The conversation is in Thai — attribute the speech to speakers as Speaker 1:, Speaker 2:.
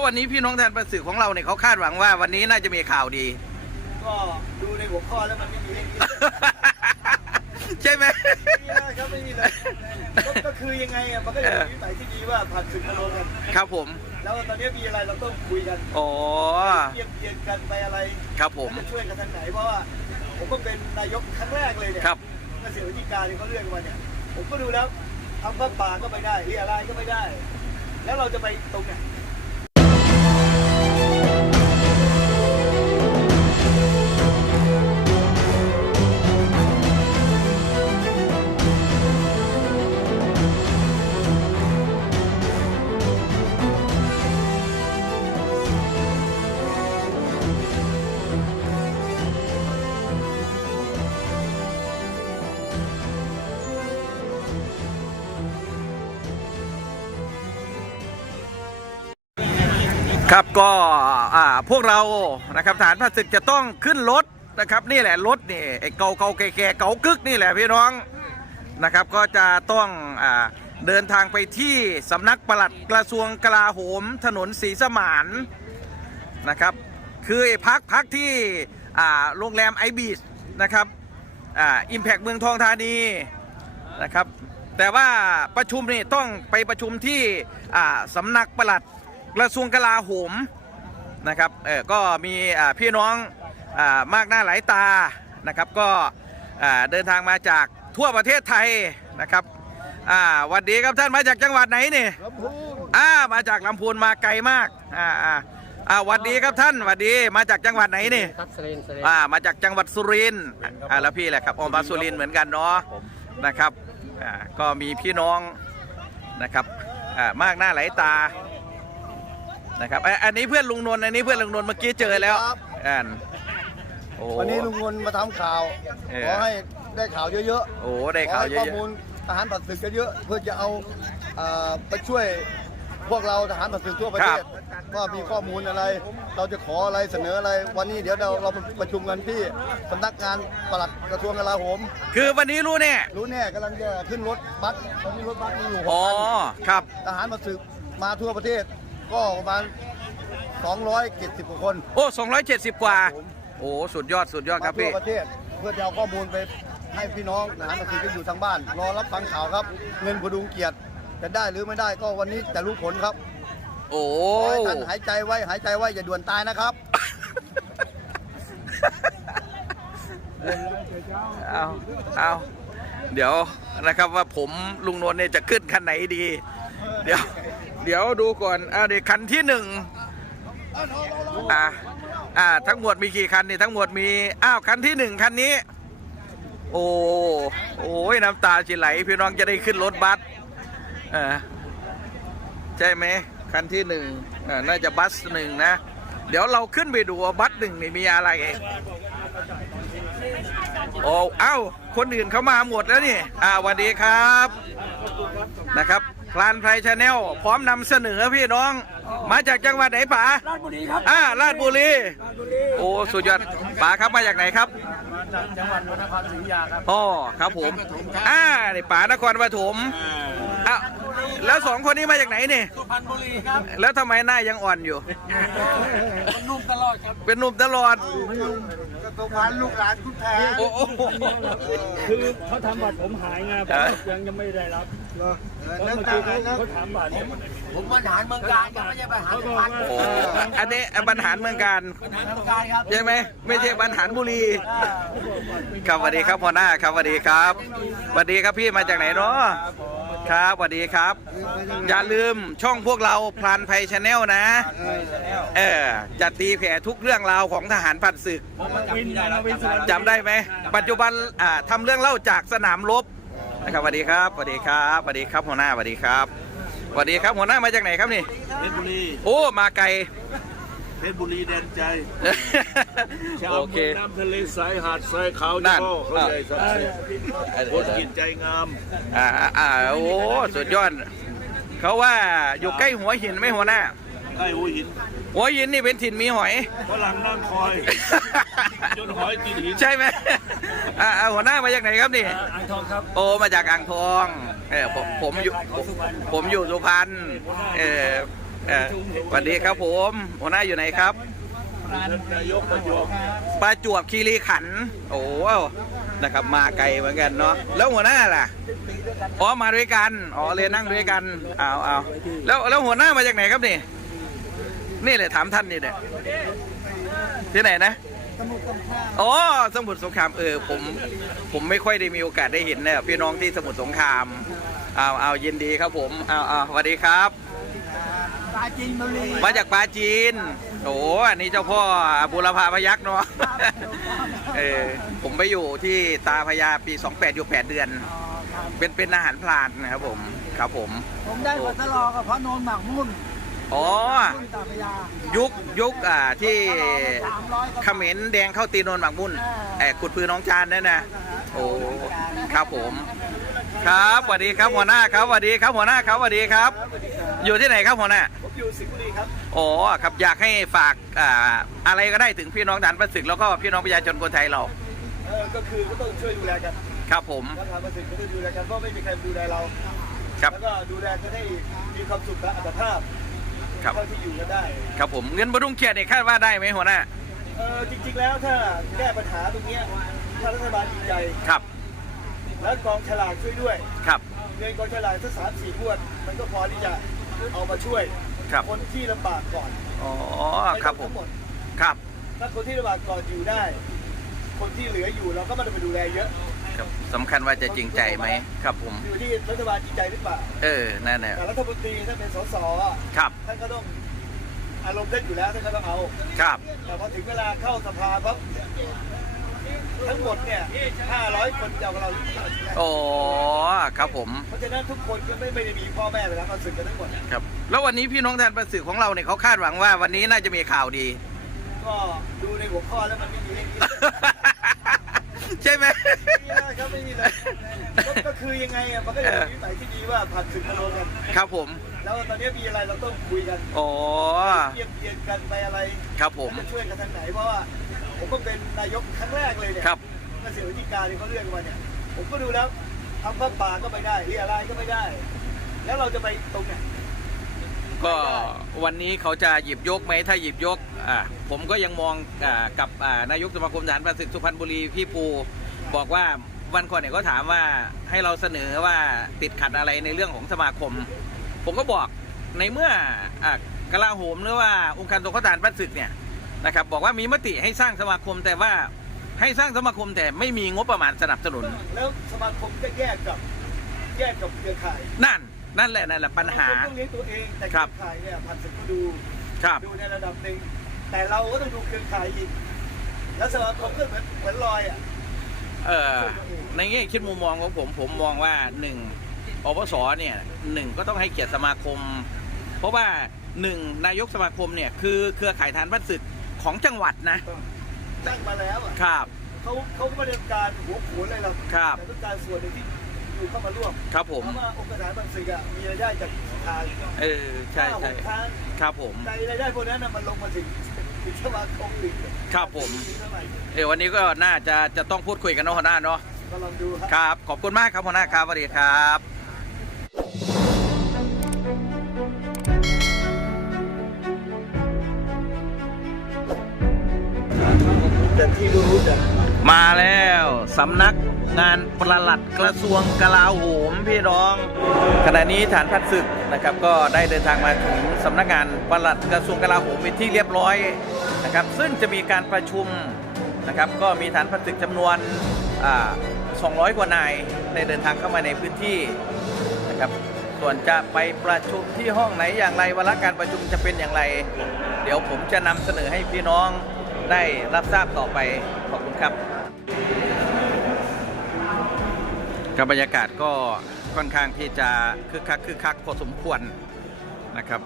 Speaker 1: แล้ววันนี้พี่น้องแทนประสื่อของเราเนี่ยเขาคาดหวังว่าวันนี้น่าจะมีข่าวดี
Speaker 2: ก็ดูในหัวข้อแล้วมันไม่มีเลขนี้
Speaker 1: ใช่ไหม
Speaker 2: ไม่มีนะครับไม่มีเลยก็ก็คือยังไงอะมันก็อยู่ในวิสัยที่ดีว่าผ่านศึกมาลงกัน
Speaker 1: ครับผม
Speaker 2: แล้วตอนนี้มีอะไรเราต้องคุยกัน
Speaker 1: อ๋อ
Speaker 2: เยี่ยมเยียนกันไปอะไร
Speaker 1: ครับผม
Speaker 2: จะช่วยกันทางไหนเพราะว่าผมก็เป็นนายกครั้งแรกเลยเนี่ย
Speaker 1: ครับ
Speaker 2: เกษตรวิธีการที่เขาเลือกมาเนี่ยผมก็ดูแล้วทำผ้าป่าก็ไม่ได้เรียอะไรก็ไม่ได้ แล้วเราจะไปตรงไหน
Speaker 1: ครับก็พวกเรานะครับฐานพระศึกจะต้องขึ้นรถนะครับนี่แหละรถนี่ไอ้เก่าเก่าแก่แก่เก่ากึกนี่แหละพี่น้องนะครับก็จะต้องอเดินทางไปที่สำนักปลัดกระทรวงกลาโหมถนนศรีสมานนะครับคือพักพักที่โรงแรมไอบีชนะครับอ่าอิมแพกเมืองทองธานีนะครับแต่ว่าประชุมนี่ต้องไปประชุมที่สำนักปลัด กระทรวงกลาโหมนะครับเออก็มีอ่าพี่น้องอามากหน้าหลายตานะครับก็อ่าเดินทางมาจากทั่วประเทศไทยนะครับอ่าหวันดีครับท่านมาจากจังหวัดไหนนี่
Speaker 2: ลำพูน
Speaker 1: อ่ามาจากลำพูนมาไกลมากอ่าอ่าอ่าหวัดดีครับท่านหวัดดีมาจากจังหวัดไหนนี่
Speaker 3: ครับสลินสลิน
Speaker 1: อ่ามาจากจังหวัดสุรินทร์อ่าแล้วพี่แหละครับออมาสุรินทร์เหมือนกันเนาะนะครับอ่าก็มีพี่น้องนะครับอ่ามากหน้าหลายตา นะครับอะอันนี้เพื่อนลุงนนท์อันนี้เพื่อนลุงนนท์เมื่อกี้เจอแล้วอ่านโอ้
Speaker 2: วันนี้ลุงพลมาทำข่าว
Speaker 1: เออ
Speaker 2: ขอให้ได้ข่าวเยอะ
Speaker 1: โอ้
Speaker 2: ๆ
Speaker 1: ได้ข่าว
Speaker 2: ข
Speaker 1: เย
Speaker 2: ให้ข้อ
Speaker 1: อะ
Speaker 2: มูลทหารผัดศึกเยอะๆเพื่อจะเอาเอ่อไปช่วยพวกเราทหารผัดศึกทั่วประเทศว่ามีข้อมูลอะไร เราจะขออะไรเสนออะไร วันนี้เดี๋ยวเราเราประชุมกันที่สำนักงานปลัดกระทรวงกลาโหม
Speaker 1: ๆคือวันนี้รู้แน่
Speaker 2: รู้แน่กำลังจะขึ้นรถบัสตอนนี้รถบัสมีอยู่หก
Speaker 1: อ๋อ
Speaker 2: คัน
Speaker 1: ครับ
Speaker 2: ทหารมาศึกมาทั่วประเทศ ก็ประมาณ270กว่าคน
Speaker 1: โอ้ 270 กว่า โอ้ สุดยอด สุดยอดค
Speaker 2: มา
Speaker 1: รับ
Speaker 2: ทั่ว
Speaker 1: พี่
Speaker 2: ประเทศเพื่อจะเอาข้อมูลไปให้พี่น้องทหารมาศึกที่อยู่ทางบ้าน รอรับฟังข่าวครับ เงินพดุงเกียรติจะได้หรือไม่ได้ก็วันนี้จะรู้ผลครับ
Speaker 1: โอ้
Speaker 2: ขอให้ท่านหายใจไว้หายใจไว้อย่าด่วนตายนะครับ
Speaker 1: เอาเอาเดี๋ยวนะครับว่าผมลุงนวลเนี่ยจะขึ้นคันไหนดี เดี๋ยว เดี๋ยวดูก่อนเอาเดี๋ยวคันที่หนึ่งอ่าอ่าทั้งหมดมีกี่คันนี่ทั้งหมดมีอ้าวคันที่หนึ่งคันนี้ โอ้โอ้ยน้ำตาจิไหลพี่น้องจะได้ขึ้นรถบัสเออใช่ไหมคันที่หนึ่งอ่าน่าจะบัสหนึ่งนะ เดี๋ยวเราขึ้นไปดูว่าบัสหนึ่งนี่มีอะไรโอ้เอ้า คนอื่นเขามาหมดแล้วนี่ อ่าวัสดีครับ นะครับ ลานไพรชาแนลพร้อมนำเสนอพี่น้อง มาจากจังหวัดไหนป๋าราชบุรีครับอ่าราชบุรีโอ้สุดยอดป๋าครับมาจากไหนครับ
Speaker 2: จังหวัดนครศรีอยุธยาครับ
Speaker 1: อ๋อครับผมอ่านี่ป๋านครปฐมอะแล้วสองคนนี้มาจากไหนนี่
Speaker 3: สุพรรณบุรีครับ
Speaker 1: แล้วทำไมหน้ายังอ่อนอยู่
Speaker 3: มันนุ่มตลอดครับ
Speaker 1: เป็นหนุ่มตลอด
Speaker 2: สุพรรณลูกหลานคุณแพร
Speaker 1: โอ้โห
Speaker 4: คือเขาทำบัตรผมหายไงผมยังยังไม่ได้รับเพราะ
Speaker 2: เริ่
Speaker 4: เมื่
Speaker 2: ม
Speaker 4: อ
Speaker 2: ตา
Speaker 4: กี้เขา
Speaker 2: แล้ว
Speaker 4: เขาถามบัตรเนี่ย
Speaker 3: ผมมาฐานเมืองการครับไม่ใช่ไปหา
Speaker 4: เขา
Speaker 3: สุพรรณ
Speaker 4: ว่า
Speaker 1: โอ้อันนี้บรรหารเมืองการ
Speaker 3: ไปหาเมืองการครับ
Speaker 1: ใช่ไหมไม่ใช่บรรหารบุรีครับสวัสดีครับพ่อหน้าครับสวัสดีครับสวัสดีครับพี่มาจากไหนเนาะ ครับ สวัสดีครับ อย่าลืมช่องพวกเราพลานภัยชาแนลนะ เออจะตีแผ่ทุกเรื่องราวของทหารผัดศึก
Speaker 4: วินมาวินสวน
Speaker 1: จำได้ไหม ปัจจุบันอ่าทำเรื่องเล่าจากสนามรบนะครับสวัสดีครับสวัสดีครับสวัสดีครับหัวหน้าสวัสดีครับสวัสดีครับหัวหน้ามาจากไหนครับนี่
Speaker 5: เพชรบุรี
Speaker 1: โอ้ มาไกล
Speaker 5: เพชรบุรีแดนใจชาว
Speaker 1: โอเค
Speaker 5: เมืองน้ำทะเลสายหาดทรายขาว
Speaker 1: นั่
Speaker 5: ที่
Speaker 1: น
Speaker 5: พ่อเขาใหญ่สักดิ์สิทธิ์คนกินใจงาม
Speaker 1: อ่าอ่าโอ้สุดยอดเขาว่าอยู่ใกล้หัวหินไหมหัวหน้า
Speaker 5: ใกล้หัวหิน
Speaker 1: หัวหินนี่เป็นถิ่นมีหอย
Speaker 5: ฝรั่งนั่งคอย จนหอยกินหิน
Speaker 1: ใช่ไหมอ่าอ่าหัวหน้ามาจากไหนครับนี่
Speaker 4: อ่างทองครับ
Speaker 1: โอ้มาจากอ่างทองเออผมผมอยู่ผมผมอยู่สุพรรณเออ เออสวัสดีครับผมหัวหน้าอยู่ไหนครับ
Speaker 5: นายกประโยค
Speaker 1: ประจวบคีรีขันธ์โอ้โหนะครับ มาไกลเหมือนกันเนาะ แล้วหัวหน้าล่ะ อ๋อ มาด้วยกัน อ๋อเรียนนั่งด้วยกันเอาเอาแล้วแล้วหัวหน้ามาจากไหนครับนี่ นี่เลยถามท่านนี่เนี่ยที่ไหนนะ อ๋อ สมุทรสงคราม เออ ผม ผมไม่ค่อยได้มีโอกาสได้เห็นเนี่ยพี่น้องที่สมุทรสงคราม เอาเอายินดีครับผม เอาเอาสวัสดีครับ
Speaker 3: ปลาจินบุรี
Speaker 1: มาจากปาจีนโอ้อันนี้เจ้าพ่อบุรพาพยักษ์เนาะเออผมไปอยู่ที่ตาพญาปี 28 อยู่ 8 เดือน เป็นเป็นอาหารพลานนะครับผมครับผม
Speaker 3: ผมได้ปัตลอกับพระนนท์หมากมุ่น
Speaker 1: อ๋อ
Speaker 3: มุ่นตาพยา
Speaker 1: ยุคยุคอ่าที่
Speaker 3: สามร้อยกว่า
Speaker 1: เขมรแดงเข้าตีนนท์หมากมุ่นไอ้ขุดปืนน้องจานนั่นนะโอ้ครับผม ครับสวัสดีครับหัวหน้าครับสวัสดีครับหัวหน้าครับสวัสดีครับ อยู่ที่ไหนครับหัวหน้า
Speaker 2: ผมอยู่สิงห์บุรีครับ
Speaker 1: อ๋อครับอยากให้ฝากอ่าอะไรก็ได้ถึงพี่น้องฐานประสึกแล้วก็พี่น้องประชาชนคนไทยเรา
Speaker 2: เออก็คือก็ต้องช่วยดูแลกัน
Speaker 1: ครับผม
Speaker 2: ถ้าทำมาถึงก็ต้องดูแลกันเพราะไม่มีใครดูแลเรา
Speaker 1: ครับ
Speaker 2: แล้วก็ดูแลกันให้มีความสุขและอัตภาพ
Speaker 1: ครับ
Speaker 2: เท่าที่อยู่กันได้
Speaker 1: ครับผมเงินบำรุงเกียรติเนี่ยคาดว่าได้ไหมหัวหน้า
Speaker 2: เออจริงๆแล้วถ้าแก้ปัญหาตรงเนี้ยถ้ารัฐบาลจริงใจ
Speaker 1: ครับ
Speaker 2: แล้วกองฉลากช่วยด้วย
Speaker 1: ครับ
Speaker 2: เงินกองฉลากสักสามสี่งวด มันก็พอที่จะเอามาช่วย
Speaker 1: ครับ
Speaker 2: คนที่ลำบากก่อน
Speaker 1: อ๋อ
Speaker 2: ไม่
Speaker 1: ครับ
Speaker 2: ต้อง
Speaker 1: ผม
Speaker 2: ทั้งหมด
Speaker 1: ครับ
Speaker 2: ถ้าคนที่ลำบากก่อนอยู่ได้ คนที่เหลืออยู่เราก็ไม่ต้องไปดูแลเยอะ
Speaker 1: ครับสำคัญว่าจะจริงใจไหมครับผม
Speaker 2: อยู่ที่รัฐบาลจริงใจหรือเปล่า
Speaker 1: เออนั่นแหละ
Speaker 2: แต่รัฐมนตรีถ้าเป็นสสอะ
Speaker 1: ครับ
Speaker 2: ท่านก็ต้องอารมณ์เล่นอยู่แล้วท่านก็ต้องเอา
Speaker 1: ครับ
Speaker 2: แต่พอถึงเวลาเข้าสภาปั๊บ ทั้งหมดเนี่ย500 คนจะเอากับเราหรือเปล่า
Speaker 1: โอ้ครับผม
Speaker 2: เพราะฉะนั้นทุกคนก็ไม่ไม่ได้มีพ่อแม่ไปแล้วมาสึกกันทั้งหมด
Speaker 1: ครับ แล้ววันนี้พี่น้องฐานประสึกของเราเนี่ยเขาคาดหวังว่าวันนี้น่าจะมีข่าวดี
Speaker 2: ก็ดูในหัวข้อแล้วมันไม่มีเลขนี้
Speaker 1: ใช่ไหม
Speaker 2: ไม่มีเลยครับไม่มีเลยก็ก็คือยังไงอะมันก็อยู่ที่ไหนที่ดีว่าผ่านศึกมาลงกัน
Speaker 1: ครับผม
Speaker 2: แล้วตอนนี้มีอะไรเราต้องคุยกัน
Speaker 1: อ๋อ
Speaker 2: เยี่ยมเยียนกันไปอะไร
Speaker 1: ครับผม
Speaker 2: จะช่วยกันทางไหนเพราะว่า ผมก็เป็นนายกครั้งแรกเลยเนี่ย
Speaker 1: ครับ
Speaker 2: เกษตรวิธีการที่เขาเลือกมาเนี่ย ผมก็ดูแล้วทำผ้าป่าก็ไม่ได้เรียอะไรก็ไม่ได้ แล้วเราจะไปตรงไหน
Speaker 1: ก็วันนี้เขาจะหยิบยกไหมถ้าหยิบยกอ่าผมก็ยังมองอ่ากับอ่านายกสมาคมทหารประสิทธิ์สุพรรณบุรีพี่ปู บอกว่าวันก่อนเนี่ยก็ถามว่าให้เราเสนอว่าติดขัดอะไรในเรื่องของสมาคม ผมก็บอกในเมื่ออ่ากลาโหมหรือว่าองค์การสงเคราะห์ทหารประสิทธิ์เนี่ย นะครับบอกว่ามีมติให้สร้างสมาคมแต่ว่าให้สร้างสมาคมแต่ไม่มีงบประมาณสนับสนุน
Speaker 2: แล้วสมาคมก็แยกกับแยกกับเครือข่าย
Speaker 1: นั่น นั่นแหละนั่นแหละปัญหา
Speaker 2: สมคมต้องเลี้ยงตัวเองแต่เค
Speaker 1: ครั
Speaker 2: รื
Speaker 1: บ
Speaker 2: อข่ายเนี่ยพันศึกก็ดู
Speaker 1: ครับ
Speaker 2: ดูในระดับหนึ่งแต่เราก็ต้องดูเครือข่ายอีกแล้วสมาคมก็เหมือนเหมือนลอยอะ
Speaker 1: เออในแง่คิดมุมมองของผมผมมองว่าหนึ่งอปสเนี่ยหนึ่งก็ต้องให้เกียรติสมาคม เพราะว่าหนึ่งนายกสมาคมเนี่ยคือเครือข่ายฐานพันศึก ของจังหวัดนะ
Speaker 2: ตั้งมาแล้วอะ
Speaker 1: ครับ
Speaker 2: เขาเขาไม่ได้ต้องการหัวโขนอะไรหรอก
Speaker 1: ครับ
Speaker 2: แต่ต้องการส่วนหนึ่งที่อยู่เข้ามาร่วม
Speaker 1: ครับผม
Speaker 2: เพราะว่าองค์การบางสิ่งอะมีรายได้จากทาง
Speaker 1: เออใช่ใช่
Speaker 2: ทาง
Speaker 1: ครับผม
Speaker 2: ในรายได้พวกนั้นน่ะมันลงมาถึงถึงสมาคมอีก
Speaker 1: ครับผม
Speaker 2: เท่าไหร่
Speaker 1: เออวันนี้ก็น่าจะจะต้องพูดคุยกันเนาะหัวหน้าเนาะ
Speaker 2: ก็ลองดูครับ
Speaker 1: ครับขอบคุณมากครับหัวหน้าครับสวัสดีครับ
Speaker 2: แต่ที่รู้จะ
Speaker 1: มาแล้วสำนักงานประหลัดกระทรวงกลาโหมพี่น้อง ขณะนี้ฐานพัดศึกนะครับ ก็ได้เดินทางมาถึงสำนักงานประหลัดกระทรวงกลาโหมเป็นที่เรียบร้อยนะครับ ซึ่งจะมีการประชุมนะครับ ก็มีฐานพัดศึกจำนวน200 กว่านายได้เดินทางเข้ามาในพื้นที่นะครับส่วนจะไปประชุมที่ห้องไหนอย่างไรวาระการประชุมจะเป็นอย่างไร เดี๋ยวผมจะนำเสนอให้พี่น้อง ได้รับทราบต่อไปขอบคุณครับกับบรรยากาศก็ค่อนข้างที่จะคึกคักคึกคักพอสมควรนะครับ